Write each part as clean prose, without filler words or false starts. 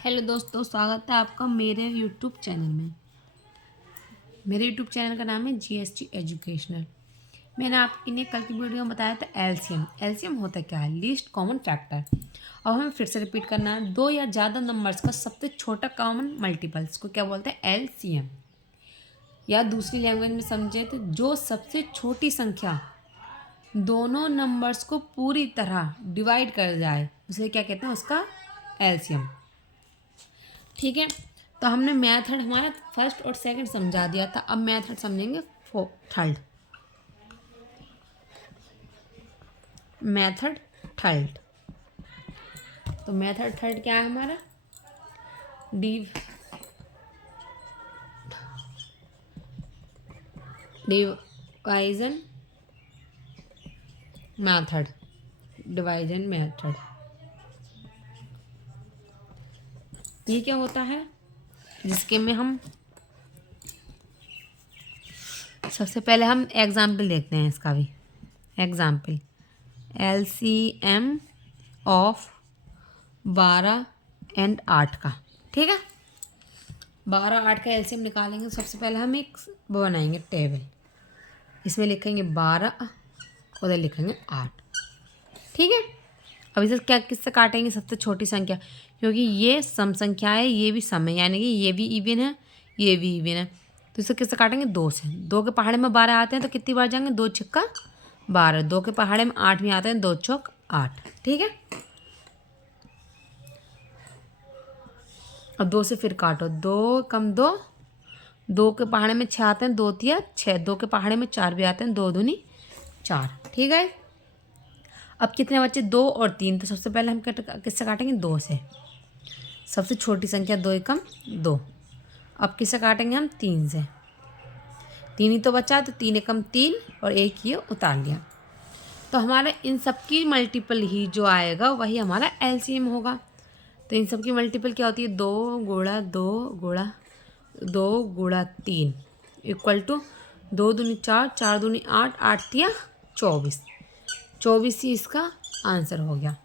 Hello दोस्तों, स्वागत है आपका मेरे यूट्यूब चैनल में। मेरे यूट्यूब चैनल का नाम है जीएसटी एजुकेशनल। मैंने आपके लिए कल की वीडियो में बताया था एलसीएम। एलसीएम होता क्या है? Least common factor. अब हमें फिर से रिपीट करना है, दो या ज़्यादा नंबर्स का सबसे छोटा कॉमन मल्टीपल्स को क्या बोलते हैं? एलसीएम। या दूसरी लैंग्वेज में समझे तो जो सबसे छोटी संख्या दोनों नंबर्स को पूरी तरह डिवाइड कर जाए उसे क्या कहते हैं? उसका एलसीएम। ठीक है, तो हमने मेथड हमारा फर्स्ट और सेकंड समझा दिया था। अब मेथड समझेंगे थर्ड। Method third. तो मेथड थर्ड क्या है हमारा? Division method. डिवाइजन मेथड ये क्या होता है? जिसके में हम सबसे पहले हम एग्जाम्पल देखते हैं इसका भी। एग्जाम्पल एलसीएम ऑफ 12 एंड 8 का। ठीक है, 12 8 का एलसीएम निकालेंगे। सबसे पहले हम एक वो बनाएंगे टेबल। इसमें लिखेंगे 12, उधर लिखेंगे 8। ठीक है, अब इसे क्या किससे काटेंगे? सबसे छोटी संख्या, क्योंकि ये सम संख्या है, ये भी सम है, यानी कि ये भी इवन है, ये भी इवन है। तो इसे किससे काटेंगे? 2 से। 2 के पहाड़े में 12 आते हैं तो कितनी बार जाएंगे? 2 छक्का 12। 2 के पहाड़े में 8 भी आते हैं, 2 चौक 8। ठीक है, अब 2 से फिर काटो। 2 कम 2, 2 के पहाड़े में 6 आते हैं, 2 तिया 6। 2 के पहाड़े में 4 भी आते हैं, 2 दूनी 4। ठीक है, अब कितने बच्चे? 2 और 3। तो सबसे पहले हम किससे काटेंगे? 2 से। सबसे छोटी संख्या 2 एकम 2। अब किससे काटेंगे हम? 3 से। 3 ही तो बचा है, तो 3 एकम 3 और 1 ये उतार लिया। तो हमारा इन सब की मल्टीपल ही जो आएगा वही हमारा एलसीएम होगा। तो इन सब की मल्टीपल क्या होती है? 2 गुणा 2 गुणा 2 गुणा 3 इक्वल टू 2 दूनी 4, 4 दूनी 8, 8 तिया 24। 24 ही इसका आंसर हो गया।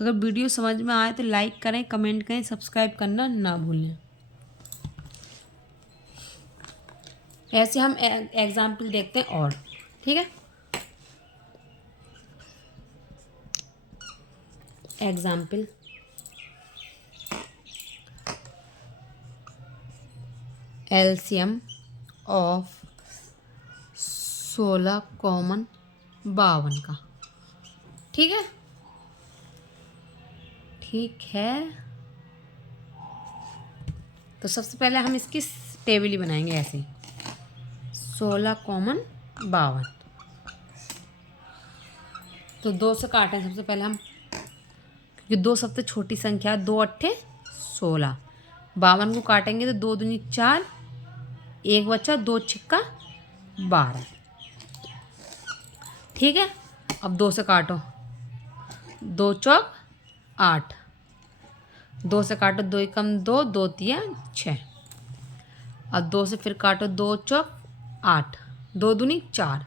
अगर वीडियो समझ में आए तो लाइक करें, कमेंट करें, सब्सक्राइब करना ना भूलें। ऐसे हम एग्जाम्पल देखते हैं और। ठीक है, एग्जाम्पल एलसीएम ऑफ 16 कॉमन 52 का। ठीक है, ठीक है। तो सबसे पहले हम इसकी टेबल ही बनाएंगे ऐसे। 16 कॉमन 52। तो 2 से काटें सबसे पहले हम, क्योंकि 2 सबसे छोटी संख्या है। 2 अट्ठे 16। 52 को काटेंगे तो 2 दूनी 4, 1 बचा, 2 छिक्का 12। ठीक है, अब 2 से काटो। 2 चौक 8। 2 से काटो, 2 एकम 2, 2 तिया 6। अब 2 से फिर काटो, 2 चौक 8, 2 दूनी 4,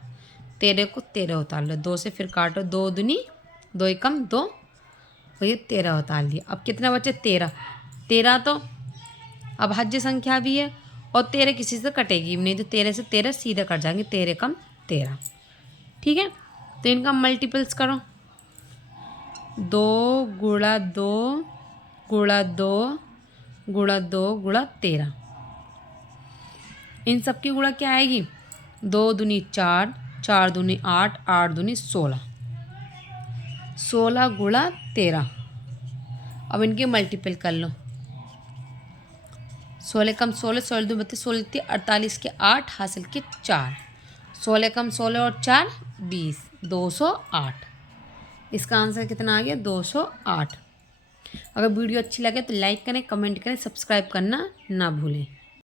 13 को 13 उतार लो। 2 से फिर काटो, 2 दूनी 2 एकम 2 और ये 13 उतार लिया। अब कितना बचे? 13। 13 तो अभाज्य संख्या भी है और 13 किसी से कटेगी भी नहीं, तो 13 से 13 सीधे कट जाएंगे। 13 कम 13। ठीक है, तो इनका मल्टीपल्स करो। 2 गुणा 2 गुणा 2 गुणा 2 गुणा 13। इन सब की गुणा क्या आएगी? 2 दूनी 4, 4 दूनी 8, 8 दूनी 16। 16 गुणा 13। अब इनके मल्टीपल कर लो। 16 कम 16, 16 दूनी 32, 16 48 के 8 हासिल के 4। 16 कम 16 और 4 20, 208। इसका आंसर कितना आ गया? 208। अगर वीडियो अच्छी लगे तो लाइक करें, कमेंट करें, सब्सक्राइब करना ना भूलें।